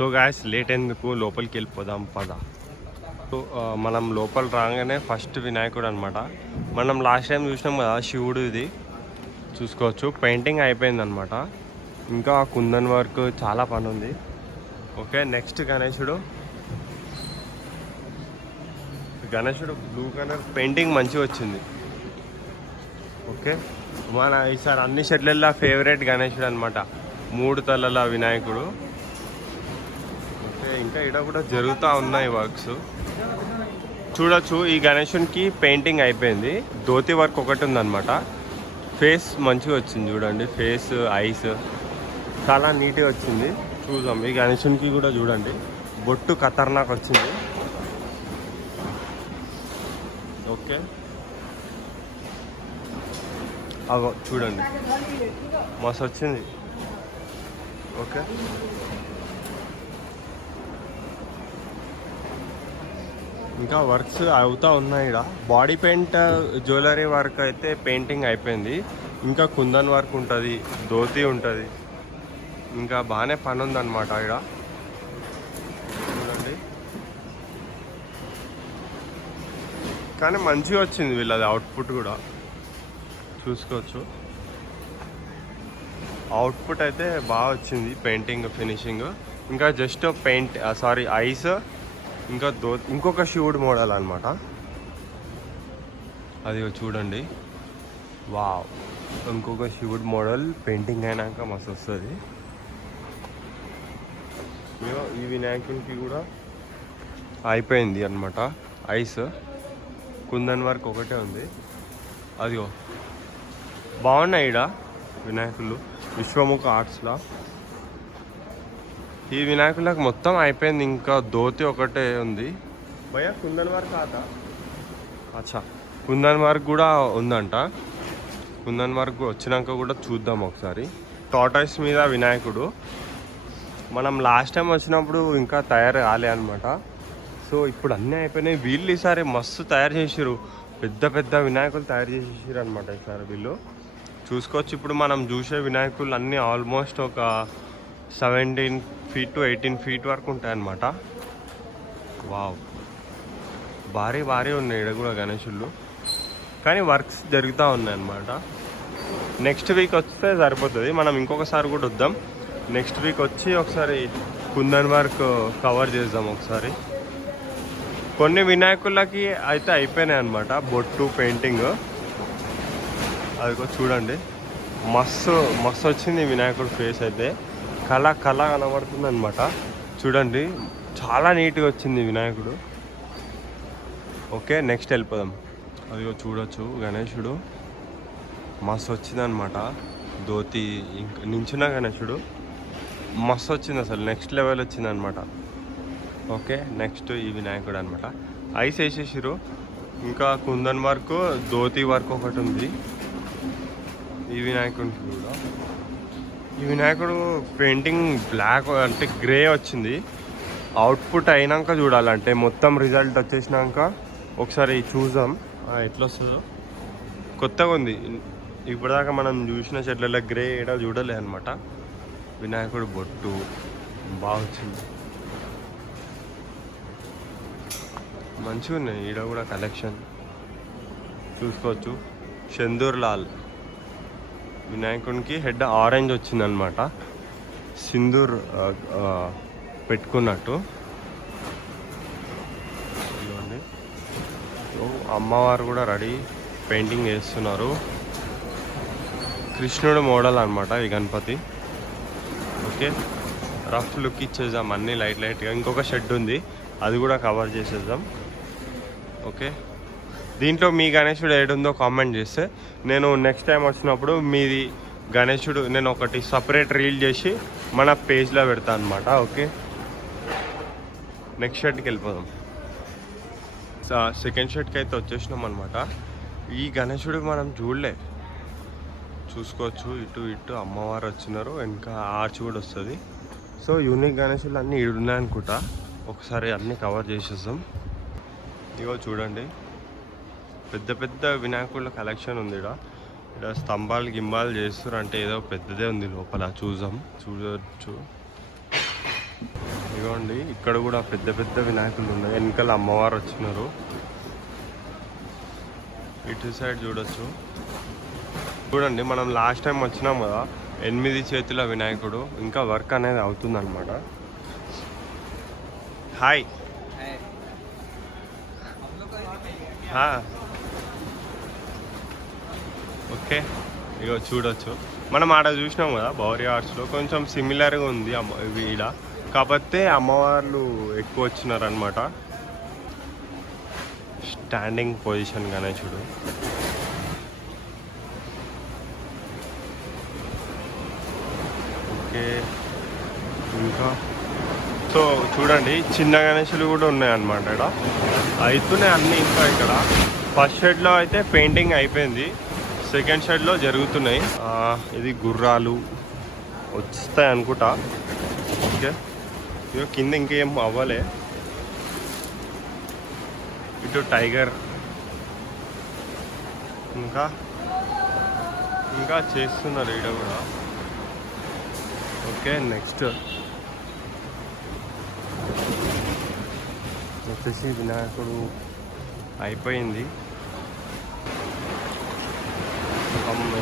So guys late ఎందుకు లోపలికి వెళ్ళిపోదాం పద. సో మనం లోపల రాగానే ఫస్ట్ వినాయకుడు అనమాట. మనం లాస్ట్ టైం చూసినాం కదా శివుడు, ఇది చూసుకోవచ్చు. పెయింటింగ్ అయిపోయింది అనమాట. ఇంకా కుందన్ వర్క్ చాలా పని ఉంది. ఓకే, నెక్స్ట్ గణేశుడు బ్లూ కలర్ పెయింటింగ్ మంచిగా వచ్చింది. ఓకే, మన ఈసారి అన్ని షెడ్లల్లో ఫేవరెట్ గణేశుడు అనమాట, 3 తలల వినాయకుడు. ఓకే, ఇంకా ఇక్కడ కూడా జరుగుతూ ఉన్నాయి వర్క్స్. చూడొచ్చు, ఈ గణేశునికి పెయింటింగ్ అయిపోయింది. ధోతి వర్క్ ఒకటి ఉందన్నమాట. ఫేస్ మంచిగా వచ్చింది చూడండి, ఫేస్ ఐస్ చాలా నీట్గా వచ్చింది. చూద్దాం ఈ గణేశునికి కూడా చూడండి, బొట్టు ఖతర్నాక్ వచ్చింది. ఓకే, అగో చూడండి మస్తు వచ్చింది. ఓకే, ఇంకా వర్క్స్ అవుతూ ఉన్నాయి. ఇక్కడ బాడీ పెయింట్, జ్యువెలరీ వర్క్ అయితే పెయింటింగ్ అయిపోయింది. ఇంకా కుందన్ వర్క్ ఉంటుంది, ధోతి ఉంటుంది, ఇంకా బాగానే పని ఉందన్నమాట ఇక్కడ. చూడండి, కానీ మంచిగా వచ్చింది వీళ్ళది అవుట్పుట్ కూడా చూసుకోవచ్చు. అవుట్పుట్ అయితే బాగా వచ్చింది, పెయింటింగ్ ఫినిషింగ్. ఇంకా జస్ట్ పెయింట్ ఐస్, ఇంకా ఇంకొక శివుడు మోడల్ అనమాట. అది చూడండి, వావ్, ఇంకొక శివుడు మోడల్ పెయింటింగ్ అయినాక మస్తు వస్తుంది. ఈ వినాయకునికి కూడా అయిపోయింది అనమాట. ఐస్, కుందన్ వర్క్ ఒకటే ఉంది. అదిగో బాగున్నాయి ఇక్కడ వినాయకులు, విశ్వముఖ ఆర్ట్స్లో. ఈ వినాయకులకు మొత్తం అయిపోయింది, ఇంకా ధోతి ఒకటే ఉంది. భయ్యా కుందన్ వర్క్ ఆతా అచ్చా, కుందన్ వర్క్ కూడా ఉందంట. కుందన్ వర్క్ వచ్చినాక కూడా చూద్దాం ఒకసారి. టార్టాయిస్ మీద వినాయకుడు మనం లాస్ట్ టైం వచ్చినప్పుడు ఇంకా తయారు కాలే అనమాట. సో ఇప్పుడు అన్నీ అయిపోయినాయి. వీళ్ళు ఈసారి మస్తు తయారు చేసారు, పెద్ద పెద్ద వినాయకులు తయారు చేసేసారు అనమాట ఈసారి వీళ్ళు. చూసుకోవచ్చు, ఇప్పుడు మనం చూసే వినాయకులు అన్నీ ఆల్మోస్ట్ ఒక 17 feet to 18 feet వరకు ఉంటాయన్నమాట. వావ్, భారీ భారీ ఉన్నాయి ఇక్కడ కూడా గణేశుళ్ళు, కానీ వర్క్స్ జరుగుతూ ఉన్నాయన్నమాట. నెక్స్ట్ వీక్ వస్తే సరిపోతుంది, మనం ఇంకొకసారి కూడా వద్దాం. నెక్స్ట్ వీక్ వచ్చి ఒకసారి కుందన్ వర్క్ కవర్ చేద్దాం ఒకసారి. కొన్ని వినాయకులకి అయితే అయిపోయినాయి అనమాట, బొట్టు పెయింటింగ్. అది చూడండి, మస్తు వచ్చింది వినాయకుడు ఫేస్ అయితే, కళ కనబడుతుంది అనమాట. చూడండి, చాలా నీట్గా వచ్చింది వినాయకుడు. ఓకే, నెక్స్ట్ వెళ్ళిపోదాం. అదిగో చూడొచ్చు, గణేశుడు మస్తు వచ్చిందనమాట. ధోతి ఇంకా నించున్న గణేశుడు మస్తు వచ్చింది, అసలు నెక్స్ట్ లెవెల్ వచ్చింది అనమాట. ఓకే, నెక్స్ట్ ఈ వినాయకుడు అనమాట. ఐస్ వేసేసారు. ఇంకా కుందన్ వర్క్, ధోతి వర్క్ ఒకటి ఉంది ఈ వినాయకుడికి కూడా. ఈ వినాయకుడు పెయింటింగ్ బ్లాక్ అంటే గ్రే వచ్చింది. అవుట్పుట్ అయినాక చూడాలంటే, మొత్తం రిజల్ట్ వచ్చేసినాక ఒకసారి చూద్దాం ఎట్లా వస్తుందో. కొత్తగా ఉంది, ఇప్పటిదాకా మనం చూసిన చెట్లలో గ్రే ఏడా చూడలే అనమాట. వినాయకుడు బొట్టు బాగా వచ్చింది, మంచిగా ఉన్నాయి. ఈడ కూడా కలెక్షన్ చూసుకోవచ్చు. సెందూర్ లాల్ వినాయకునికి హెడ్ ఆరెంజ్ వచ్చిందనమాట, సింధూర్ పెట్టుకున్నట్టు. అమ్మవారు కూడా రెడీ, పెయింటింగ్ చేస్తున్నారు. కృష్ణుడు మోడల్ అనమాట ఈ గణపతి. ఓకే, రఫ్ లుక్ ఇచ్చేద్దాం అన్నీ లైట్గా. ఇంకొక షెడ్ ఉంది, అది కూడా కవర్ చేసేద్దాం. ఓకే, దీంట్లో మీ గణేశుడు ఏడుందో కామెంట్ చేస్తే నేను నెక్స్ట్ టైం వచ్చినప్పుడు మీది గణేశుడు నేను ఒకటి సపరేట్ రీల్ చేసి మన పేజ్లో పెడతాను అనమాట. ఓకే, నెక్స్ట్ షెడ్కి వెళ్ళిపోదాం. సెకండ్ షెడ్కి అయితే వచ్చేసినాం అనమాట. ఈ గణేశుడికి మనం చూడలే, చూసుకోవచ్చు. ఇటు అమ్మవారు వచ్చినారు, ఇంకా ఆర్చ్ కూడా వస్తుంది. సో యూనిక్ గణేశులు అన్నీ ఈడున్నాయనుకుంటా. ఒకసారి అన్నీ కవర్ చేసేద్దాం. ఇగో చూడండి, పెద్ద పెద్ద వినాయకుల కలెక్షన్ ఉంది ఇక్కడ స్తంభాలు గింబాలు చేస్తారు, అంటే ఏదో పెద్దదే ఉంది లోపల. చూడొచ్చు. ఇదిగోండి ఇక్కడ కూడా పెద్ద పెద్ద వినాయకులు ఉన్నాయి. వెనకాల అమ్మవారు వచ్చినారు. ఇటు సైడ్ చూడొచ్చు. చూడండి మనం లాస్ట్ టైం వచ్చినాం కదా, 8 చేతుల వినాయకుడు. ఇంకా వర్క్ అనేది అవుతుందన్నమాట. హాయ్. ఓకే, ఇగో చూడొచ్చు. మనం ఆడ చూసినాం కదా బౌరీ ఆర్ట్స్లో, కొంచెం సిమిలర్గా ఉంది ఈడ. కాకపోతే అమ్మవార్లు ఎక్కువ వచ్చినారనమాట. స్టాండింగ్ పొజిషన్ గణేశుడు. ఓకే, ఇంకా సో చూడండి చిన్న గణేశులు కూడా ఉన్నాయన్నమాట ఇక్కడ. అవుతున్నాయి అన్నీ. ఇంకా ఇక్కడ ఫస్ట్ షెడ్లో అయితే పెయింటింగ్ అయిపోయింది, సెకండ్ షెడ్లో జరుగుతున్నాయి. ఇది గుర్రాలు వస్తాయి అనుకుంటా. ఓకే, ఇక కింద ఇంకేం అవ్వలే. ఇటు టైగర్ ఇంకా ఇంకా చేస్తున్నారు ఇక్కడ కూడా. ఓకే, నెక్స్ట్ వచ్చేసి వినాయకుడు అయిపోయింది.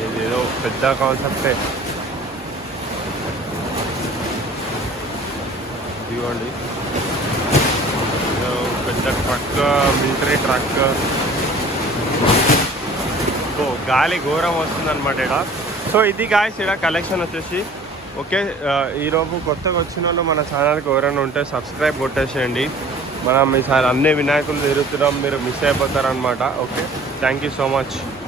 ఇదేదో పెద్ద కాన్సెప్టే. ఇదిగోండి పెద్ద ట్రక్, మిలిటరీ ట్రక్. గాలి ఘోరం వస్తుంది అనమాట ఇక్కడ. సో ఇది గాయస్ ఇక్కడ కలెక్షన్ వచ్చేసి. ఓకే, ఈరోజు కొత్తగా వచ్చిన వాళ్ళు మన ఛానల్కి ఎవరైనా ఉంటే సబ్స్క్రైబ్ కొట్టేసేయండి. మనం ఈసారి అన్ని వినాయకులు తిరుగుతున్నాం, మీరు మిస్ అయిపోతారనమాట. Okay, thank you so much.